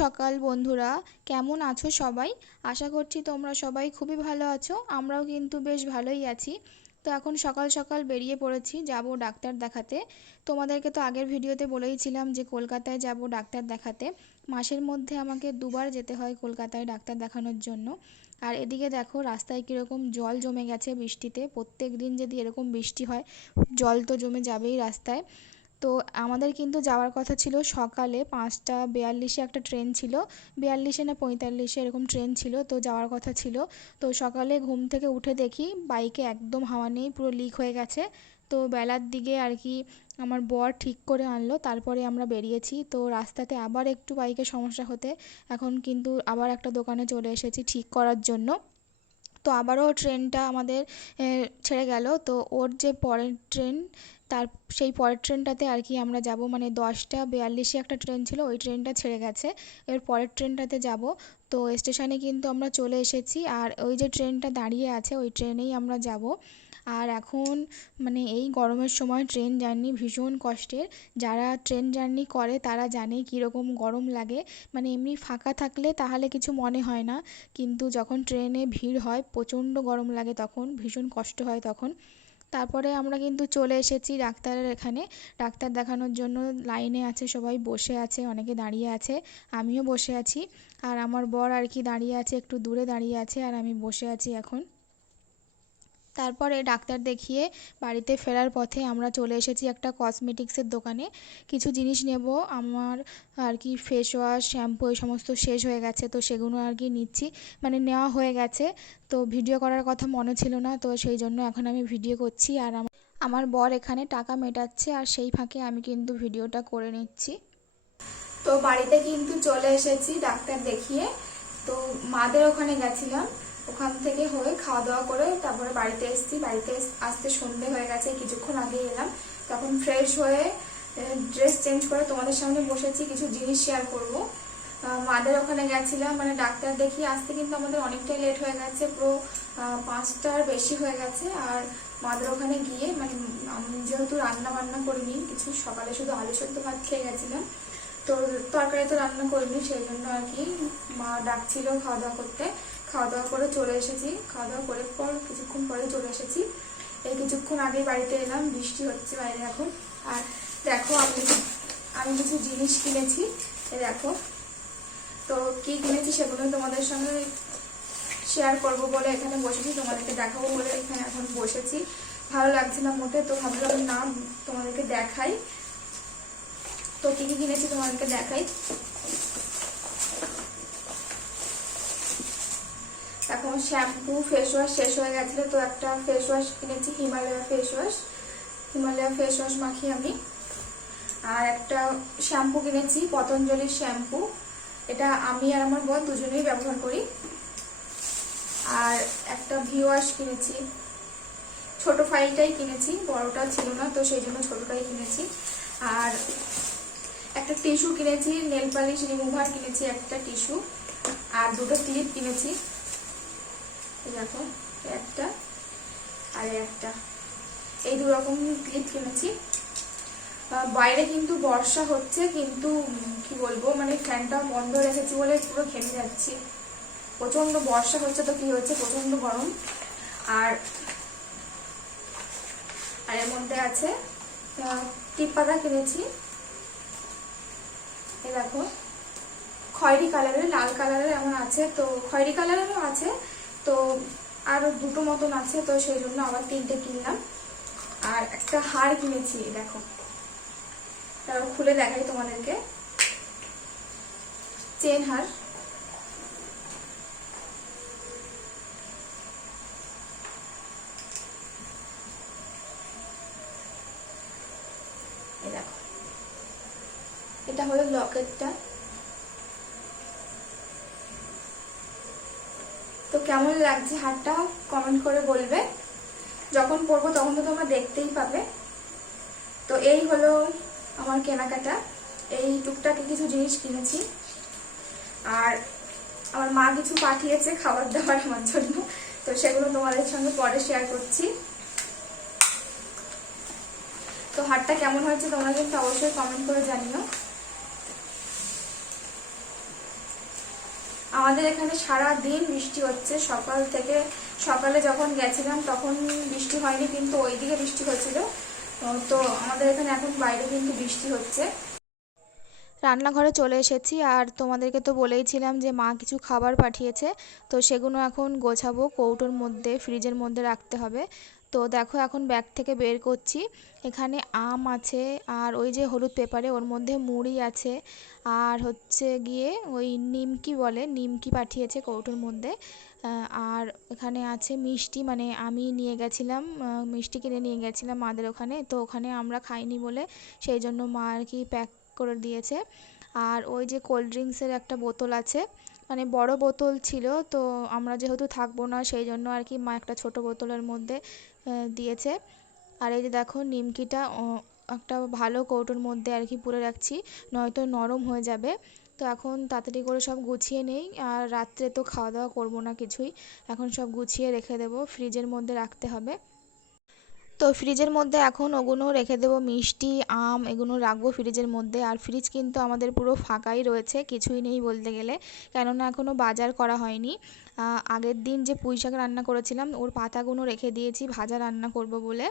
সকাল বন্ধুরা, কেমন আছো সবাই? আশা করছি তোমরা সবাই খুবই ভালো আছো। আমরাও কিন্তু বেশ ভালোই আছি। তো এখন সকাল সকাল বেরিয়ে পড়েছি, যাব ডাক্তার দেখাতে। তোমাদেরকে তো আগের ভিডিওতে বলেইছিলাম যে কলকাতায় যাব ডাক্তার দেখাতে। মাসের মধ্যে আমাকে দুবার যেতে হয় কলকাতায় ডাক্তার দেখানোর জন্য। আর এদিকে দেখো রাস্তায় কীরকম জল জমে গেছে বৃষ্টিতে। প্রত্যেক দিন যদি এরকম বৃষ্টি হয়, জল তো জমে যাবেই রাস্তায়। তো আমাদের কিন্তু যাওয়ার কথা ছিল সকালে 5টা 42-এ একটা ট্রেন ছিল। 42-এ না 45-এ এরকম ট্রেন ছিল, তো যাওয়ার কথা ছিল। তো সকালে ঘুম থেকে উঠে দেখি বাইকে একদম হাওয়া নেই, পুরো লিক হয়ে গেছে। তো বেলার দিকে আর কি আমার বর ঠিক করে আনলো, তারপরে আমরা বেরিয়েছি। তো রাস্তাতে আবার একটু বাইকের সমস্যা হতে এখন কিন্তু আবার একটা দোকানে চলে এসেছি ঠিক করার জন্য। তো আবারও ট্রেনটা আমাদের ছেড়ে গেল। তো ওর যে পরের ট্রেন, তার সেই পরের ট্রেনটাতে আর কি আমরা যাব, মানে 10টা 42-এ একটা ট্রেন ছিল, ওই ট্রেনটা ছেড়ে গেছে। এর পরের ট্রেনটাতে যাব। তো স্টেশনে কিন্তু আমরা চলে এসেছি, আর ওই যে ট্রেনটা দাঁড়িয়ে আছে ওই ট্রেনেই আমরা যাব। আর এখন মানে এই গরমের সময় ট্রেন জার্নি ভীষণ কষ্টের। যারা ট্রেন জার্নি করে তারা জানে কীরকম গরম লাগে। মানে এমনি ফাঁকা থাকলে তাহলে কিছু মনে হয় না, কিন্তু যখন ট্রেনে ভিড় হয় প্রচণ্ড গরম লাগে, তখন ভীষণ কষ্ট হয় তখন। তারপরে আমরা কিন্তু চলে এসেছি ডাক্তারের এখানে। ডাক্তার দেখানোর জন্য লাইনে আছে, সবাই বসে আছে, অনেকে দাঁড়িয়ে আছে, আমিও বসে আছি। আর আমার বর আর কি দাঁড়িয়ে আছে, একটু দূরে দাঁড়িয়ে আছে, আর আমি বসে আছি এখন। তারপরে ডাক্তার দেখিয়ে বাড়িতে ফেরার পথে আমরা চলে এসেছি একটা কসমেটিক্সের দোকানে। কিছু জিনিস নেব, আমার আর কি ফেস ওয়াশ শ্যাম্পু এই সমস্ত শেষ হয়ে গেছে, তো সেগুলো আর কি নিচ্ছি, মানে নেওয়া হয়ে গেছে। তো ভিডিও করার কথা মনে ছিল না, তো সেই জন্য এখন আমি ভিডিও করছি। আর আমার বর এখানে টাকা মেটাচ্ছে, আর সেই ফাঁকে আমি কিন্তু ভিডিওটা করে নিচ্ছি। তো বাড়িতে কিন্তু চলে এসেছি ডাক্তার দেখিয়ে। তো মাদের ওখানে গেছিলাম, ওখান থেকে হয়ে খাওয়া দাওয়া করে তারপরে বাড়িতে এসেছি। বাড়িতে আসতে সন্ধে হয়ে গেছে, কিছুক্ষণ আগেই এলাম। তখন ফ্রেশ হয়ে ড্রেস চেঞ্জ করে তোমাদের সামনে বসেছি, কিছু জিনিস শেয়ার করব। মাদের ওখানে গেছিলাম, মানে ডাক্তার দেখিয়ে আসতে কিন্তু আমাদের অনেকটাই লেট হয়ে গেছে, পুরো 5টার বেশি হয়ে গেছে। আর মাদের ওখানে গিয়ে মানে আমি যেহেতু রান্না বান্না করিনি কিছু, সকালে শুধু আলু সেদ্ধ ভাত খেয়ে গেছিলাম, তো তরকারি তো রান্না করিনি, সেই জন্য আর কি মা ডাকছিল খাওয়া দাওয়া করতে। খাওয়া দাওয়া করে চলে এসেছি, খাওয়া দাওয়া করে পর কিছুক্ষণ পরে চলে এসেছি। এই কিছুক্ষণ আগেই বাড়িতে এলাম, বৃষ্টি হচ্ছে বাইরে এখন। আর দেখো আমি কিছু জিনিস কিনেছি, এই দেখো। তো কি কিনেছি সেগুলো তোমাদের সঙ্গে শেয়ার করব বলে এখানে বসেছি, তোমাদেরকে দেখাবো বলে এখানে এখন বসেছি। ভালো লাগছে না মোটে, তো ভাবলাম না তোমাদেরকে দেখাই। তো কি কি কিনেছি তোমাদেরকে দেখাই। এখন শ্যাম্পু ফেস ওয়াশ শেষ হয়ে গেছিল, তো একটা ফেস ওয়াশ কিনেছি, হিমালয়া ফেস ওয়াশ মাখি আমি। আর একটা শ্যাম্পু কিনেছি, পতঞ্জলির শ্যাম্পু, এটা আমি আর আমার বর দুজনেই ব্যবহার করি। আর একটা ভি ওয়াশ কিনেছি, ছোট ফাইলটাই কিনেছি, বড়টা ছিল না, তো সেই জন্য ছোটটাই কিনেছি। আর একটা টিস্যু কিনেছি, নেল পালিশ রিমুভার কিনেছি একটা টিস্যু। আর দুটো ক্লিপ কিনেছি, দেখো একটা আর একটা, এই দু রকম ক্লিপ কিনেছি। বাইরে কিন্তু বর্ষা হচ্ছে, কিন্তু কি বলবো, মানে ফ্যানটা বন্ধ রেখেছি বলে পুরো ঘেমে যাচ্ছি। প্রচন্ড বর্ষা হচ্ছে, তো কি হচ্ছে প্রচন্ড গরম। আর এর মধ্যে আছে টিপ পাতা কিনেছি, এই দেখো খয়েরি কালারের, লাল কালারের এমন আছে, তো খয়েরি কালারেরও আছে, তো আরো দুটো মতন আছে, তো সেই জন্য আবার 3টে কিনলাম। আর একটা হার কিনেছি, দেখো তারপর খুলে দেখাই তোমাদেরকে, চেন হার। এই দেখো এটা হলো লকেটটা। তো কেমন লাগছে হারটা কমেন্ট করে বলবে, যখন পরবো তখন তো তোমরা দেখতেই পাবে। তো এই হলো আমার কেনাকাটা, এই টুকটাক কিছু জিনিস কিনেছি। আর আমার মা কিছু পাঠিয়েছে খাবার দাবার আমার জন্য, তো সেগুলো তোমাদের সঙ্গে পরে শেয়ার করছি। তো হারটা কেমন হয়েছে তোমরা কিন্তু অবশ্যই কমেন্ট করে জানিও। আমাদের এখানে সারা দিন বৃষ্টি হচ্ছে, সকাল থেকে। সকালে যখন গেছিলাম তখন বৃষ্টি হয়নি, কিন্তু ওইদিকে বৃষ্টি হচ্ছিল। তো আমাদের এখানে এখন বাইরে কিন্তু বৃষ্টি হচ্ছে। রান্নাঘরে চলে এসেছি, আর তোমাদেরকে তো বলেইছিলাম যে মা কিছু খাবার পাঠিয়েছে, তো সেগুলো এখন গোছাবো, কৌটোর মধ্যে ফ্রিজের মধ্যে রাখতে হবে। তো দেখো এখন ব্যাগ থেকে বের করছি, এখানে আম আছে, আর ওই যে হলুদ পেপারে ওর মধ্যে মুড়ি আছে, আর হচ্ছে গিয়ে ওই নিমকি বলে, নিমকি পাঠিয়েছে কৌটোর মধ্যে। আর এখানে আছে মিষ্টি, মানে আমি নিয়ে গেছিলাম, মিষ্টি কিনে নিয়ে গেছিলাম মাদের ওখানে, তো ওখানে আমরা খাইনি বলে সেই জন্য মা আর কি প্যাক করে দিয়েছে। আর ওই যে কোল্ড ড্রিঙ্কসের একটা বোতল আছে, মানে বড় বোতল ছিল, তো আমরা যেহেতু থাকবো না সেই জন্য আর কি মা একটা ছোট বোতলের মধ্যে দিয়েছে। আর এই যে দেখো নিমকিটা একটা ভালো কৌটোর মধ্যে আর কি পুরে রাখছি, নয়তো নরম হয়ে যাবে। তো এখন তাড়াতাড়ি করে সব গুছিয়ে নেই, আর রাত্রে তো খাওয়া দাওয়া করবো না কিছুই, এখন সব গুছিয়ে রেখে দেবো, ফ্রিজের মধ্যে রাখতে হবে। তো ফ্রিজের মধ্যে এখন ওগুলো রেখে দেবো, মিষ্টি আম এগুলো রাখবো ফ্রিজের মধ্যে। আর ফ্রিজ কিন্তু আমাদের পুরো ফাঁকাই রয়েছে, কিছুই নেই বলতে গেলে, কেননা এখনও বাজার করা হয়নি। আগের দিন যে পুঁই শাক রান্না করেছিলাম ওর পাতাগুলো রেখে দিয়েছি ভাজা রান্না করব বলে।